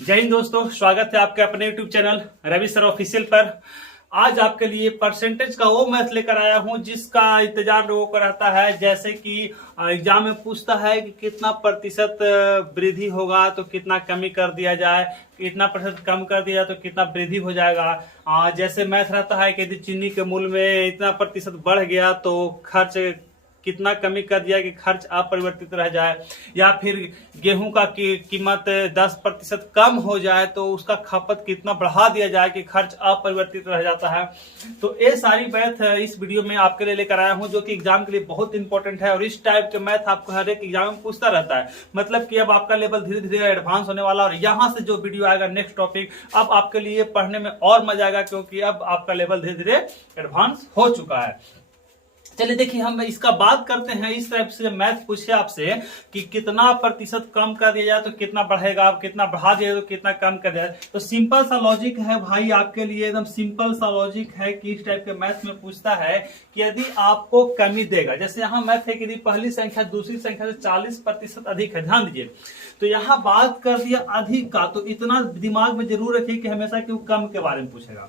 जय हिंद दोस्तों, स्वागत है आपके अपने YouTube channel Ravi sir official पर। आज आपके लिए परसेंटेज का वो मैथ लेकर आया हूं जिसका इंतजार लोगों को रहता है। जैसे कि एग्जाम में पूछता है कि कितना प्रतिशत वृद्धि होगा तो कितना कमी कर दिया जाए, कितना प्रतिशत कम कर दिया जाए तो कितना वृद्धि हो जाएगा। जैसे मैथ रहता है कि यदि चीनी के मूल्य में इतना प्रतिशत बढ़ गया तो खर्च कितना कमी कर दिया कि खर्च अपरिवर्तित रह जाए, या फिर गेहूं का कीमत 10% कम हो जाए तो उसका खपत कितना बढ़ा दिया जाए कि खर्च अपरिवर्तित रह जाता है। तो ये सारी मैथ इस वीडियो में आपके लिए लेकर आया हूं जो कि एग्जाम के लिए बहुत इंपॉर्टेंट है। और इस टाइप के मैथ आपको हर एक एग्जाम में पूछता रहता है। मतलब कि अब आपका लेवल धीरे धीरे एडवांस होने वाला, और यहाँ से जो वीडियो आएगा नेक्स्ट टॉपिक, अब आपके लिए पढ़ने में और मजा आएगा क्योंकि अब आपका लेवल धीरे धीरे एडवांस हो चुका है। चलिए देखिए, हम इसका बात करते हैं। इस टाइप से मैथ पूछे आपसे कि कितना प्रतिशत कम कर दिया जाए तो कितना बढ़ेगा, कितना बढ़ा दिया तो कितना कम कर दिया जाए। तो सिंपल सा लॉजिक है भाई आपके लिए, एकदम सिंपल सा लॉजिक है कि इस टाइप के मैथ में पूछता है कि यदि आपको कमी देगा, जैसे यहाँ मैथ है कि यदि पहली संख्या दूसरी संख्या से 40% अधिक है, ध्यान दीजिए। तो यहाँ बात कर दिया अधिक का, तो इतना दिमाग में जरूर रखिए कि हमेशा क्यों कम के बारे में पूछेगा।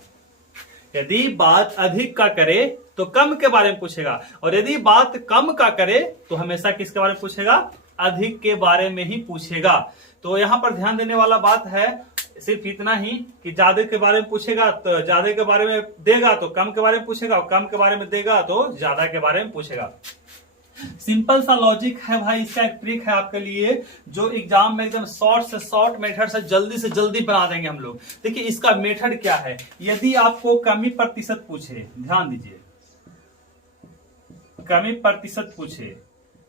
यदि बात अधिक का करे तो कम के बारे में पूछेगा, और यदि बात कम का करे तो हमेशा किसके बारे में पूछेगा, अधिक के बारे में ही पूछेगा। तो यहां पर ध्यान देने वाला बात है सिर्फ इतना ही कि ज्यादा के बारे में पूछेगा तो ज्यादा के बारे में देगा, तो कम के बारे में पूछेगा, और कम के बारे में देगा तो ज्यादा के बारे में पूछेगा। सिंपल सा लॉजिक है भाई। इसका एक ट्रिक है आपके लिए जो एग्जाम में एकदम शॉर्ट से शॉर्ट मेथड से जल्दी बना देंगे हम लोग। देखिए इसका मेथड क्या है। यदि आपको कमी प्रतिशत पूछे, ध्यान दीजिए, कमी प्रतिशत पूछे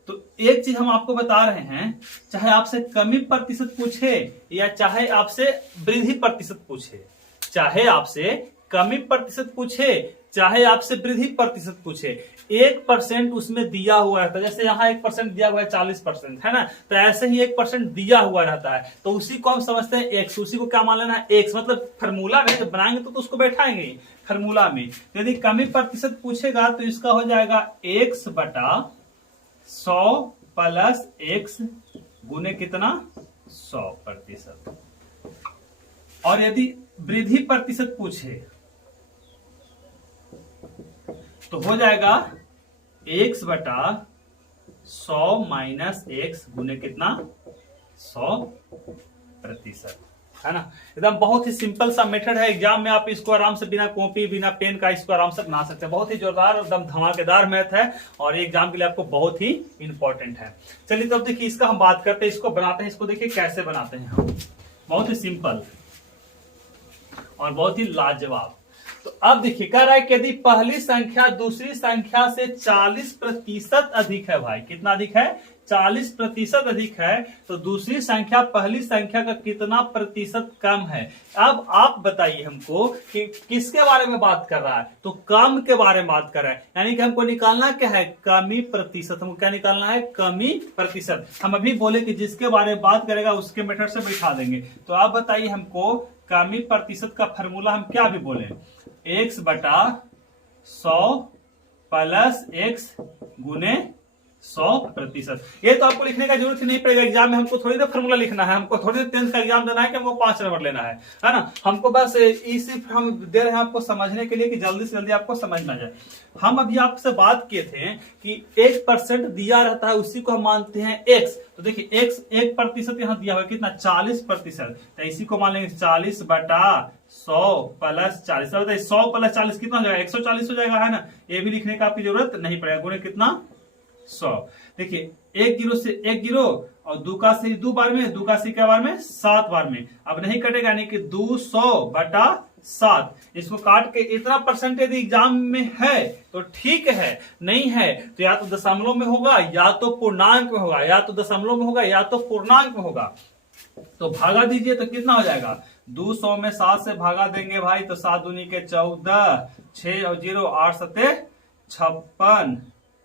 तो एक चीज हम आपको बता रहे हैं, चाहे आपसे कमी प्रतिशत पूछे या चाहे आपसे वृद्धि प्रतिशत पूछे, चाहे आपसे कमी प्रतिशत पूछे चाहे आपसे वृद्धि प्रतिशत पूछे, 1% उसमें दिया हुआ रहता है। जैसे यहाँ 1% दिया हुआ है 40% है ना, तो ऐसे ही 1% दिया हुआ रहता है। तो उसी को हम समझते हैं एक्स, उसी को क्या मान लेना है, एक्स। मतलब फार्मूला में जब बनाएंगे तो उसको बैठाएंगे फार्मूला में। यदि कमी प्रतिशत पूछेगा तो इसका हो जाएगा x बटा 100 प्लस x गुने कितना 100%। और यदि वृद्धि प्रतिशत पूछे तो हो जाएगा x बटा 100 माइनस x गुने कितना 100%, है ना। एकदम बहुत ही सिंपल सा मेथड है। एग्जाम में आप इसको आराम से बिना कॉपी बिना पेन का इसको आराम से बना सकते हैं। बहुत ही जोरदार एकदम धमाकेदार मैथ है और एग्जाम के लिए आपको बहुत ही इंपॉर्टेंट है। चलिए तो अब देखिए इसका हम बात करते हैं, इसको बनाते हैं। इसको देखिए कैसे बनाते हैं हम, बहुत ही सिंपल और बहुत ही लाजवाब। तो अब देखिए कह रहा है कि यदि पहली संख्या दूसरी संख्या से 40% अधिक है, भाई कितना अधिक है, 40% अधिक है, तो दूसरी संख्या पहली संख्या का कितना प्रतिशत कम है। अब आप बताइए हमको कि किसके बारे में बात कर रहा है, तो कम के बारे में बात कर रहा है। यानी कि हमको निकालना क्या है, कमी प्रतिशत। हमको क्या निकालना है, कमी प्रतिशत। हम अभी बोले कि जिसके बारे में बात करेगा उसके मेथड से बैठा देंगे। तो आप बताइए हमको कमी प्रतिशत का फॉर्मूला हम क्या भी बोले, x बटा 100 प्लस x गुने 100%। ये तो आपको लिखने का जरूरत ही नहीं पड़ेगा एग्जाम में। हमको थोड़ी देर फॉर्मूला लिखना है, हमको थोड़ी देर 10th का एग्जाम देना है कि हमको 5 नंबर लेना है ना। हमको बस सिर्फ हम दे रहे हैं आपको समझने के लिए कि जल्दी से जल्दी आपको समझ में आ जाए। हम अभी आपसे बात किए थे कि 1% दिया रहता है, उसी को हम मानते हैं x। तो देखिए x 1% यहाँ दिया हुआ कितना 40%, तो इसी को मान लेंगे 40 बटा 100 प्लस 40। 100 प्लस 40 कितना हो जाएगा, 140 हो जाएगा, है ना। ये भी लिखने का आपकी जरूरत नहीं पड़ेगा, गुणे कितना 100। देखिए 1 जीरो से 1 जीरो और 2 का से 2 बार में, 2 का से क्या बार में 7 बार में। अब नहीं कटेगा, यानी कि 200 बटा 7। इसको काट के इतना परसेंट यदि एग्जाम में है तो ठीक है, नहीं है तो या तो दशमलव में होगा या तो पूर्णांक में होगा, या तो दशमलव में होगा या तो पूर्णांक में होगा। तो भागा दीजिए तो कितना हो जाएगा, 200 में 7 से भागा देंगे भाई तो 7 दूनी के 14, 6 और 0 8 सत्ते 56,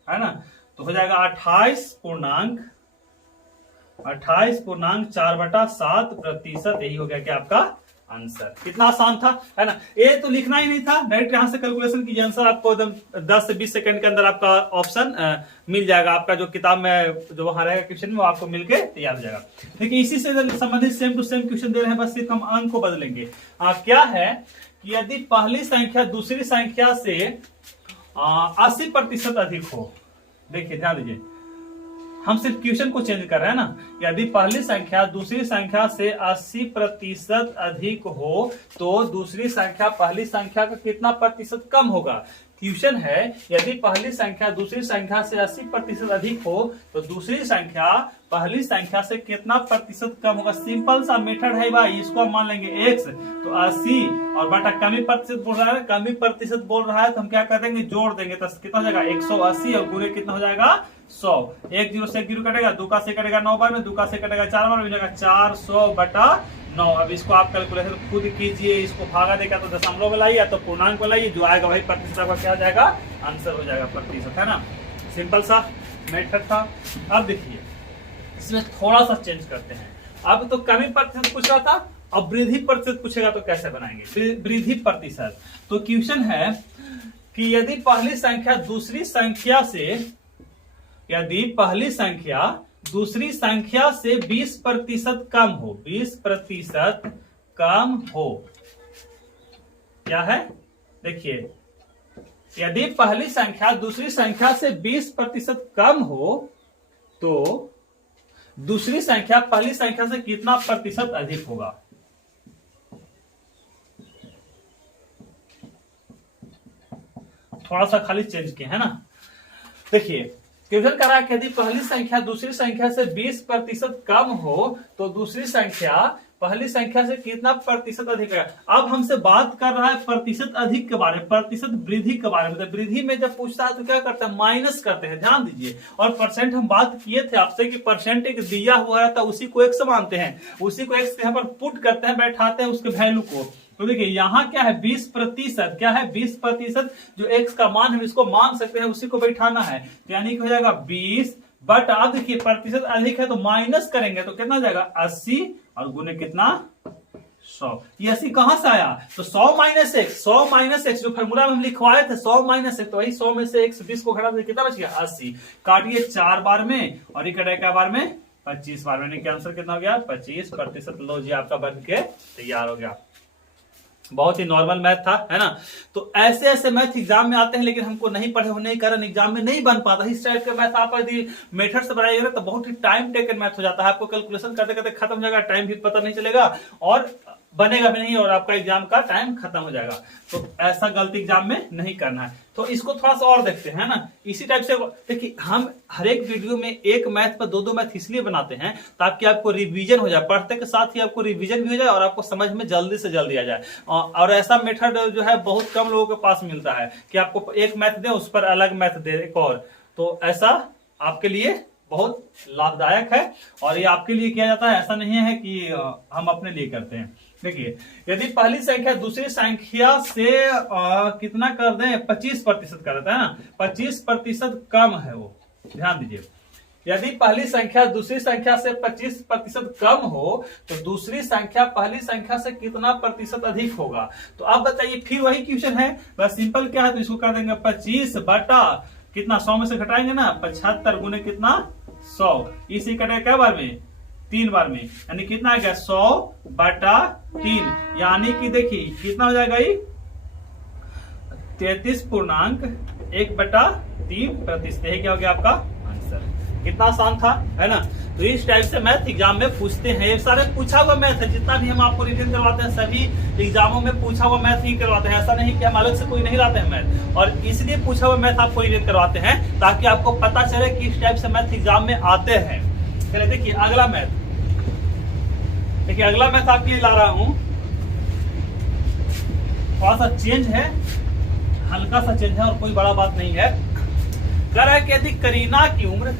है ना। तो हो जाएगा 28 पूर्णांक 4/7%। यही हो गया कि आपका आंसर। कितना आसान था, है ना। ये तो लिखना ही नहीं था, डायरेक्ट यहां से कैलकुलेशन कीजिए, आंसर आपको एकदम 10 से 20 सेकंड के अंदर आपका ऑप्शन मिल जाएगा। आपका जो किताब में जो वहां रहेगा क्वेश्चन में वो आपको मिलके तैयार हो जाएगा। देखिए इसी से संबंधित सेम टू सेम क्वेश्चन दे रहे हैं, बस सिर्फ हम अंक को बदलेंगे। क्या है कि यदि पहली संख्या दूसरी संख्या से 80% अधिक हो, देखिए ध्यान दीजिए, हम सिर्फ क्वेश्चन को चेंज कर रहे हैं ना। यदि पहली संख्या दूसरी संख्या से 80% अधिक हो तो दूसरी संख्या पहली संख्या का कितना प्रतिशत कम होगा। क्वेश्चन है यदि पहली संख्या दूसरी संख्या से 80% अधिक हो तो दूसरी संख्या पहली संख्या से कितना प्रतिशत कम होगा। सिंपल सा मेथड है भाई, इसको हम मान लेंगे x, तो 80 और बटा कमी प्रतिशत बोल रहा है, कमी प्रतिशत बोल रहा है तो हम क्या कर देंगे, जोड़ देंगे, तो कितना हो जाएगा 180 और गुणे कितना हो जाएगा 100। 1 0 से 1 0 कटेगा, 2 का से कटेगा 9 बार में, 2 का से कटेगा 4 बार में, जाएगा 400 बटा 9। अब इसको आप कैलकुलेशन खुद कीजिए, इसको भागा देगा तो दशमलव में लाइए या तो पूर्णांक में लाइए, जो आएगा वही प्रतिशत आपका क्या जाएगा, आंसर हो जाएगा प्रतिशत, है ना। सिंपल सा मेथड था। अब देखिए इसमें थोड़ा सा चेंज करते हैं। अब तो कमी प्रतिशत पूछ रहा था, अब वृद्धि प्रतिशत पूछेगा तो कैसे बनाएंगे वृद्धि प्रतिशत। तो क्वेश्चन है कि यदि पहली संख्या दूसरी संख्या से, यदि पहली संख्या दूसरी संख्या से 20% कम हो, 20% कम हो, क्या है देखिए, यदि पहली संख्या दूसरी संख्या से 20% कम हो तो दूसरी संख्या पहली संख्या से कितना प्रतिशत अधिक होगा। थोड़ा सा खाली चेंज किया है ना। देखिए क्वेश्चन कर रहा है कि यदि पहली संख्या दूसरी संख्या से 20% कम हो तो दूसरी संख्या पहली संख्या से कितना प्रतिशत अधिक है। अब हमसे बात कर रहा है प्रतिशत अधिक के बारे में, प्रतिशत वृद्धि के बारे में। तो वृद्धि में जब पूछता है तो क्या करते हैं, माइनस करते हैं, ध्यान दीजिए। और परसेंट हम बात किए थे आपसे कि परसेंट एक दिया हुआ रहता है, उसी को एक्स मानते हैं, उसी को एक्स यहाँ पर पुट करते हैं, बैठाते हैं उसके वैल्यू को। तो देखिए यहाँ क्या है 20%, क्या है 20%, जो एक्स का मान हम इसको मान सकते हैं उसी को बैठाना है, तो यानी कि हो जाएगा 20 बट अब देखिए प्रतिशत अधिक है तो माइनस करेंगे तो कितना जाएगा 80 और गुने कितना 100। ये 80 कहां से आया, तो 100 माइनस एक्स, 100 माइनस एक्स जो फॉर्मूला में हम लिखवाए थे 100 माइनस एक्स, तो वही 100 में से 120 को घटा कितना बच गया 80। काटिए 4 बार में और ये कटेगा क्या बार में 25 बार में, क्या आंसर कितना हो गया 25%। लो जी आपका बन के तैयार हो गया। बहुत ही नॉर्मल मैथ था, है ना। तो ऐसे ऐसे मैथ एग्जाम में आते हैं लेकिन हमको नहीं पढ़े होने के कारण एग्जाम में नहीं बन पाता। इस टाइप का मैथ आप यदि मेथड से बनाइएगा तो बहुत ही टाइम टेकन मैथ हो जाता है, आपको कैलकुलेशन करते करते खत्म हो जाएगा, टाइम भी पता नहीं चलेगा और बनेगा भी नहीं और आपका एग्जाम का टाइम खत्म हो जाएगा। तो ऐसा गलती एग्जाम में नहीं करना है। तो इसको थोड़ा सा और देखते हैं ना, इसी टाइप से देखिए हम हर एक वीडियो में एक मैथ पर 2-2 मैथ इसलिए बनाते हैं ताकि आपको रिवीजन हो जाए, पढ़ते के साथ ही आपको रिवीजन भी हो जाए और आपको समझ में जल्दी से जल्दी आ जाए। और ऐसा मेथड जो है बहुत कम लोगों के पास मिलता है कि आपको एक मैथ दे उस पर अलग मैथ दे एक और, तो ऐसा आपके लिए बहुत लाभदायक है और ये आपके लिए किया जाता है, ऐसा नहीं है कि हम अपने लिए करते हैं। देखिए यदि पहली संख्या दूसरी संख्या से कितना कर दें 25% कर देता है ना, 25% कम है वो, ध्यान दीजिए। यदि पहली संख्या दूसरी संख्या से 25% कम हो तो दूसरी संख्या पहली संख्या से कितना प्रतिशत अधिक होगा। तो आप बताइए, फिर वही क्वेश्चन है, बस सिंपल क्या है, तो इसको कर देंगे 25 बटा कितना 100 में से घटाएंगे ना 75 गुने कितना 100, इसी कटेगा क्या बार में 3 बार में, यानी कितना आ गया 100 बटा 3, यानी कि देखिए कितना हो जाएगा ये 33.1/3%। यही क्या हो गया आपका आंसर। कितना आसान था, है ना। तो इस टाइप से मैथ एग्जाम में पूछते हैं, ये सारे पूछा हुआ मैथ है, जितना भी हम आपको रिटेन करवाते हैं सभी एग्जामों में पूछा हुआ मैथ ही करवाते हैं। ऐसा नहीं कि हम अलग से कोई नहीं लाते हैं मैथ, और इसलिए पूछा हुआ मैथ आपको रिटेन करवाते हैं ताकि आपको पता चले कि इस टाइप से मैथ एग्जाम में आते हैं। चलिए देखिए अगला मैथ, देखिए अगला मैथ आपके लिए ला रहा हूं, थोड़ा सा चेंज है, हल्का सा चेंज है और कोई बड़ा बात नहीं है। कह रहा है कि यदि करीना की उम्र,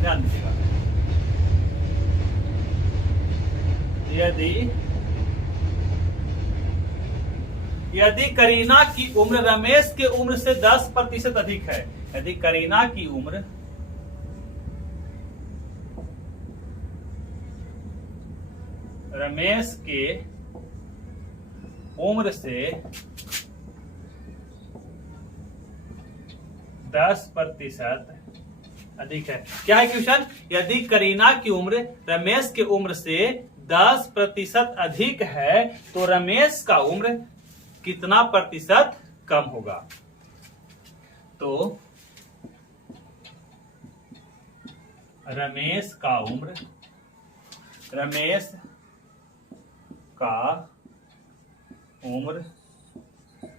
ध्यान दीजिएगा, यदि करीना की उम्र रमेश के उम्र से 10% अधिक है, यदि करीना की उम्र रमेश के उम्र से 10% अधिक है। क्या है क्वेश्चन? यदि करीना की उम्र रमेश की उम्र से 10% अधिक है तो रमेश का उम्र कितना प्रतिशत कम होगा? तो रमेश का उम्र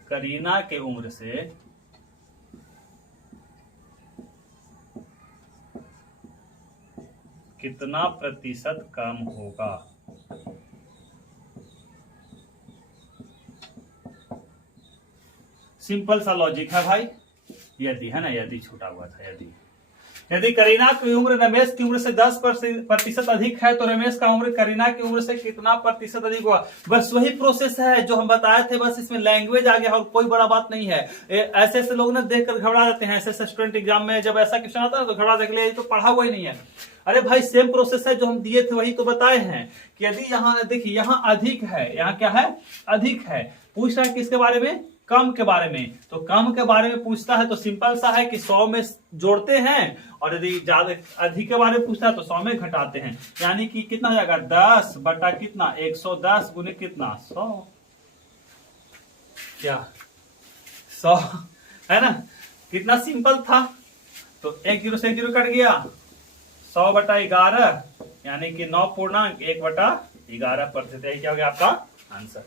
करीना के उम्र से कितना प्रतिशत कम होगा? सिंपल सा लॉजिक है भाई। यदि है ना, यदि छूटा हुआ था, यदि करीना की उम्र रमेश की उम्र से 10% अधिक है तो रमेश का उम्र करीना की उम्र से कितना प्रतिशत अधिक होगा? बस वही प्रोसेस है जो हम बताए थे, बस इसमें लैंग्वेज आ गया और कोई बड़ा बात नहीं है। ऐसे ऐसे लोग ना देखकर घबरा जाते हैं। ऐसे स्टूडेंट एग्जाम में जब ऐसा क्वेश्चन आता है तो घबरा देख ले, तो पढ़ा हुआ ही नहीं है। अरे भाई सेम प्रोसेस है जो हम दिए थे, वही तो बताए हैं कि यदि यहाँ देखिए, यहाँ अधिक है, यहाँ क्या है? अधिक है। पूछ रहा है किसके बारे में? कम के बारे में। तो कम के बारे में पूछता है तो सिंपल सा है कि 100 में जोड़ते हैं, और यदि ज्यादा अधिक के बारे में पूछता है तो 100 में घटाते हैं। यानी कि कितना हो जाएगा? 10 बटा कितना? 110 गुने कितना? 100। क्या 100 है ना? कितना सिंपल था। तो 1 जीरो से 1 जीरो कट गया। 100 बटा 11 यानी कि 9.1 बटा 11%। यही क्या हो गया आपका आंसर?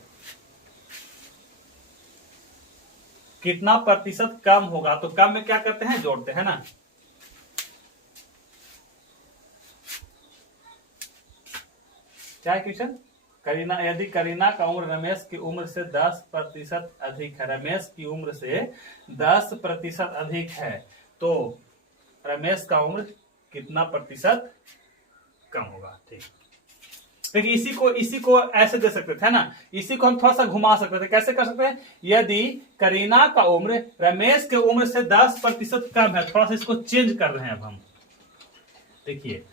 कितना प्रतिशत कम होगा? तो कम में क्या करते हैं? जोड़ते हैं ना। क्या है क्वेश्चन? यदि करीना का उम्र रमेश की उम्र से 10% अधिक है, रमेश की उम्र से 10% अधिक है तो रमेश का उम्र कितना प्रतिशत कम होगा? ठीक। देखिए इसी को ऐसे दे सकते थे ना, इसी को हम थोड़ा सा घुमा सकते थे। कैसे कर सकते हैं? यदि करीना का उम्र रमेश के उम्र से 10% कम है, थोड़ा सा इसको चेंज कर रहे हैं अब हम। देखिए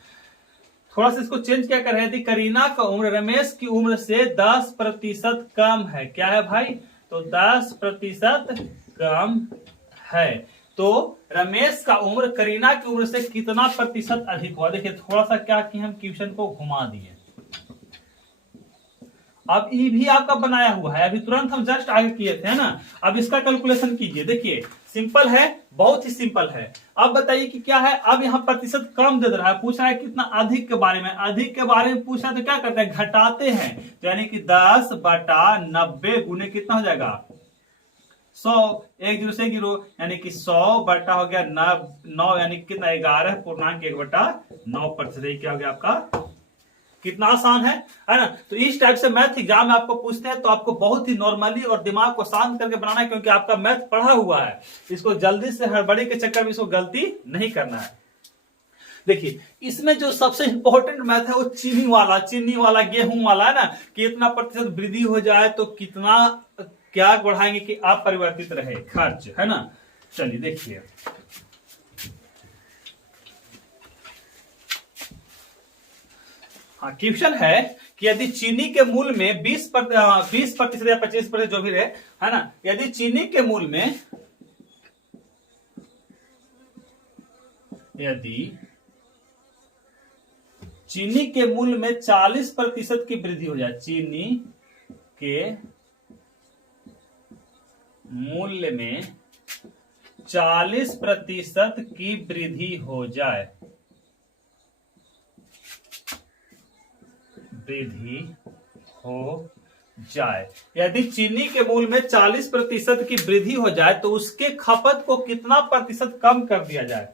थोड़ा सा इसको चेंज क्या कर रहे हैं? यदि करीना का उम्र रमेश की उम्र से 10% कम है, क्या है भाई? तो 10% कम है तो रमेश का उम्र करीना की उम्र से कितना प्रतिशत अधिक हुआ? देखिए थोड़ा सा क्या कि हम क्वेश्चन को घुमा दिए। अब ई भी आपका बनाया हुआ है, अभी तुरंत हम जस्ट आगे किए थे ना। अब इसका कैलकुलेशन कीजिए। देखिए सिंपल है, बहुत ही सिंपल है। अब बताइए कि क्या है? अब यहाँ प्रतिशत कम दे रहा है, पूछ रहा है कितना? अधिक के बारे में। अधिक के बारे में पूछ रहा है तो क्या करते हैं? घटाते हैं। तो यानी कि 10 बटा 90 गुने कितना हो जाएगा? 100। 1 जीरो से 1 जीरो यानी कि 100 बटा हो गया 9 यानी कि कितना? 11.1 बटा 9%। क्या हो गया आपका? कितना आसान है ना? तो इस टाइप से मैथ एग्जाम में आपको पूछते हैं तो आपको बहुत ही नॉर्मली और दिमाग को शांत करके बनाना है, क्योंकि आपका मैथ पढ़ा हुआ है। इसको जल्दी से हड़बड़ी के चक्कर में इसको गलती नहीं करना है। देखिए इसमें जो सबसे इंपॉर्टेंट मैथ है वो चीनी वाला गेहूं वाला है ना, कि इतना प्रतिशत वृद्धि हो जाए तो कितना क्या बढ़ाएंगे कि अपरिवर्तित रहे खर्च, है ना। चलिए देखिए हाँ, क्वेश्चन है कि यदि चीनी के मूल में 20% या 25% जो भी रहे, है ना, यदि चीनी के मूल में चीनी के मूल में 40% की वृद्धि हो जाए, चीनी के मूल्य में 40% की वृद्धि हो जाए, यदि चीनी के मूल में 40% की वृद्धि हो जाए तो उसके खपत को कितना प्रतिशत कम कर दिया जाए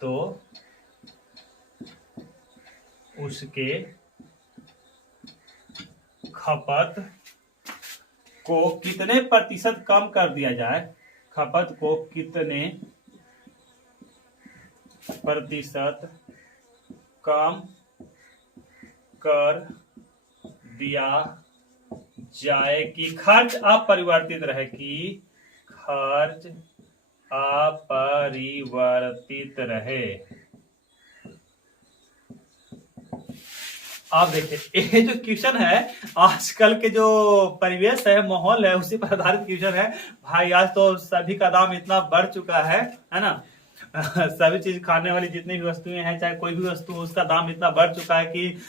तो उसके खपत को कितने प्रतिशत कम कर दिया जाए, खपत को कितने प्रतिशत कम कर दिया जाए कि खर्च अपरिवर्तित रहे, कि खर्च अपरिवर्तित रहे। आप देखिए ये जो क्वेश्चन है, आजकल के जो परिवेश है, माहौल है, उसी पर आधारित क्वेश्चन है भाई। आज तो सभी का दाम इतना बढ़ चुका है ना। सभी चीज खाने वाली जितनी भी वस्तुएं हैं, चाहे कोई भी वस्तु, उसका दाम इतना बढ़ चुका है कि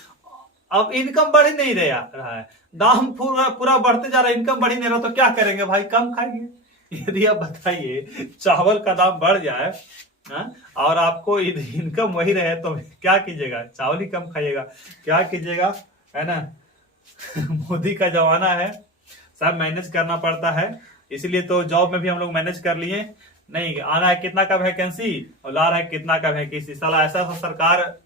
अब इनकम बढ़ ही नहीं रहा है। दाम पूरा पूरा बढ़ते जा रहा है, इनकम बढ़ ही नहीं रहा, तो क्या करेंगे भाई? कम खाएंगे। यदि आप बताइए चावल का दाम बढ़ जाए और आपको इनकम वही रहे, तो क्या कीजिएगा? चावल ही कम खाइएगा, क्या कीजिएगा, है ना। मोदी का जमाना है, सब मैनेज करना पड़ता है। इसलिए तो जॉब में भी हम लोग मैनेज कर लिए। नहीं आना है कितना का वैकेंसी और ला रहा है कितना का वैकेंसी। साला ऐसा सरकार,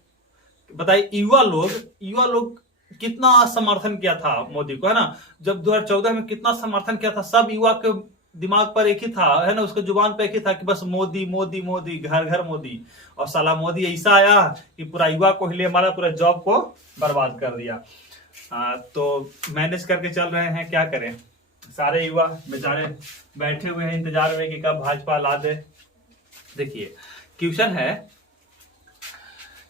बताइए युवा लोग कितना समर्थन किया था मोदी को, है ना। जब 2014 में कितना समर्थन किया था, सब युवा के दिमाग पर एक ही था, है ना, उसके जुबान पे एक ही था कि बस मोदी मोदी मोदी, घर घर मोदी। और साला मोदी ऐसा आया कि पूरा युवा को हिले मारा, पूरा जॉब को बर्बाद कर दिया। तो मैनेज करके चल रहे हैं, क्या करें। सारे युवा बेचारे बैठे हुए हैं इंतजार में कि कब भाजपा ला दे। देखिए क्वेश्चन है,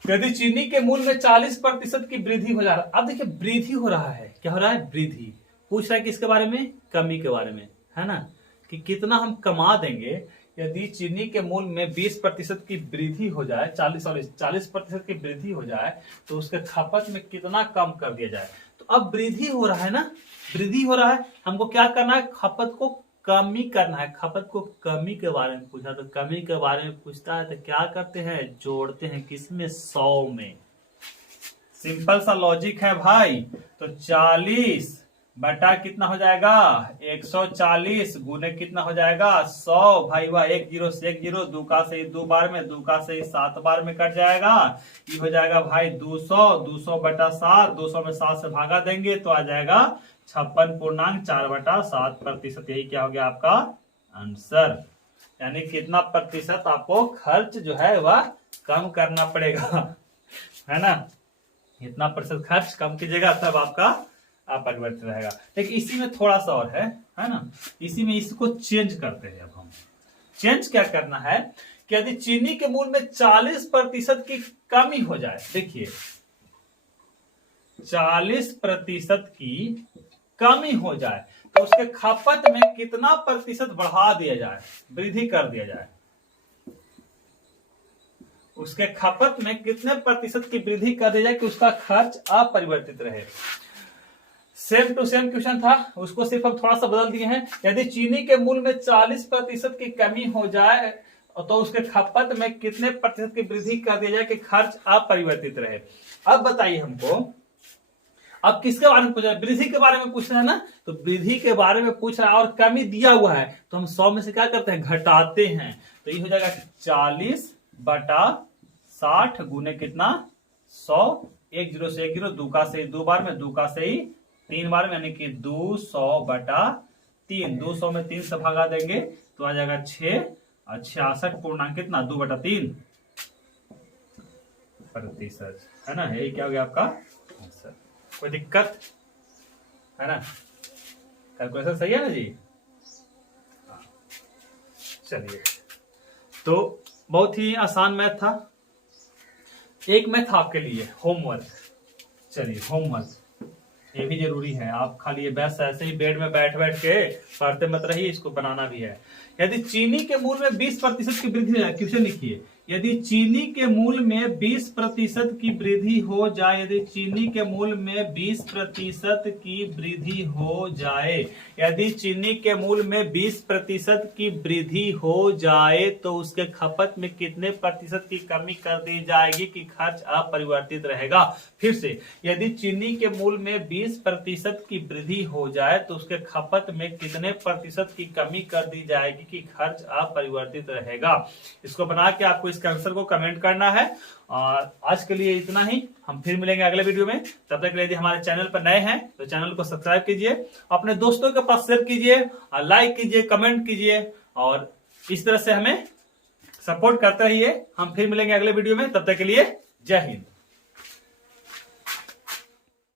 यदि चीनी के मूल्य में 40% की वृद्धि हो जा रहा है। अब देखिए वृद्धि हो रहा है, क्या हो रहा है? वृद्धि। पूछ रहा है किसके बारे में? कमी के बारे में, है ना, कि कितना हम कमा देंगे यदि चीनी के मूल्य में 20% की वृद्धि हो जाए, 40% की वृद्धि हो जाए, तो उसके खपत में कितना कम कर दिया जाए। तो अब वृद्धि हो रहा है ना, वृद्धि हो रहा है, हमको क्या करना है? खपत को कमी करना है। खपत को कमी के बारे में पूछा, तो कमी के बारे में पूछता है तो क्या करते हैं? जोड़ते हैं किसमें? 100 में। सिंपल सा लॉजिक है भाई। तो 40 बटा कितना हो जाएगा? 140 गुने कितना हो जाएगा? 100। भाई वाह, 1 0 से 1 0, 2 का से 2 बार में, 2 का से 7 बार में कट जाएगा। ये हो जाएगा भाई 200, 200 बटा 7, 200 में 7 से भागा देंगे तो आ जाएगा 56.4/7%। यही क्या हो गया आपका आंसर। यानी कितना प्रतिशत आपको खर्च जो है वह कम करना पड़ेगा, है ना। इतना प्रतिशत खर्च कम कीजिएगा तब आपका अपरिवर्तित रहेगा। लेकिन इसी में थोड़ा सा और है ना। इसी में इसको चेंज करते हैं। अब हम चेंज क्या करना है कि यदि चीनी के मूल्य में 40% की कमी हो जाए, देखिए 40% की कमी हो जाए, तो उसके खपत में कितना प्रतिशत बढ़ा दिया जाए, वृद्धि कर दिया जाए। उसके खपत में कितने प्रतिशत की वृद्धि कर दी जाए कि उसका खर्च अपरिवर्तित रहे। सेम टू सेम क्वेश्चन था, उसको सिर्फ हम थोड़ा सा बदल दिए हैं। यदि चीनी के मूल्य में 40% की कमी हो जाए तो उसके खपत में कितने प्रतिशत की वृद्धि कर दिया जाए कि खर्च अपरिवर्तित रहे। अब बताइए हमको, अब किसके बारे में पूछ रहा है? वृद्धि के बारे में पूछ रहा है ना। तो वृद्धि के बारे में पूछ रहा है और कमी दिया हुआ है, तो हम 100 में से क्या करते हैं? घटाते हैं। तो ये हो जाएगा 40 बटा 60 गुने कितना? 100। 1 0 से 1 0, 2 का से 2 बार में, 2 का से 3 बार में, यानी कि 200 बटा 3। 200 में 3 से भागा देंगे तो आ जाएगा 6 और 66 पूर्णांक कितना? 2 बटा 3 प्रतिशत, है ना। यही क्या हो गया आपका आंसर। कोई दिक्कत है ना? कैलकुलेशन सही है ना जी? चलिए, तो बहुत ही आसान मैथ था। एक मैथ आपके लिए होमवर्क। चलिए होमवर्क ये भी जरूरी है। आप खाली बस ऐसे ही बेड में बैठ बैठ के पढ़ते मत रहिए, इसको बनाना भी है। यदि चीनी के मूल्य में 20% की वृद्धि हो जाए, क्वेश्चन लिखिए, यदि चीनी के मूल्य में 20% की वृद्धि हो जाए, यदि चीनी के मूल्य में 20% की वृद्धि हो जाए, यदि चीनी के मूल्य में 20% की वृद्धि हो जाए, तो उसके खपत में कितने प्रतिशत की कमी कर दी जाएगी कि खर्च अपरिवर्तित रहेगा। फिर से, यदि चीनी के मूल्य में 20% की वृद्धि हो जाए तो उसके खपत में कितने प्रतिशत की कमी कर दी जाएगी कि खर्च अपरिवर्तित रहेगा। इसको बना के आपको इसके आंसर को कमेंट करना है। और आज के लिए इतना ही, हम फिर मिलेंगे अगले वीडियो में। तब तक यदि हमारे चैनल पर नए हैं तो चैनल को सब्सक्राइब कीजिए, अपने दोस्तों के पास शेयर कीजिए, लाइक कीजिए, कमेंट कीजिए और इस तरह से हमें सपोर्ट करते रहिए। हम फिर मिलेंगे अगले वीडियो में, तब तक के लिए जय हिंद।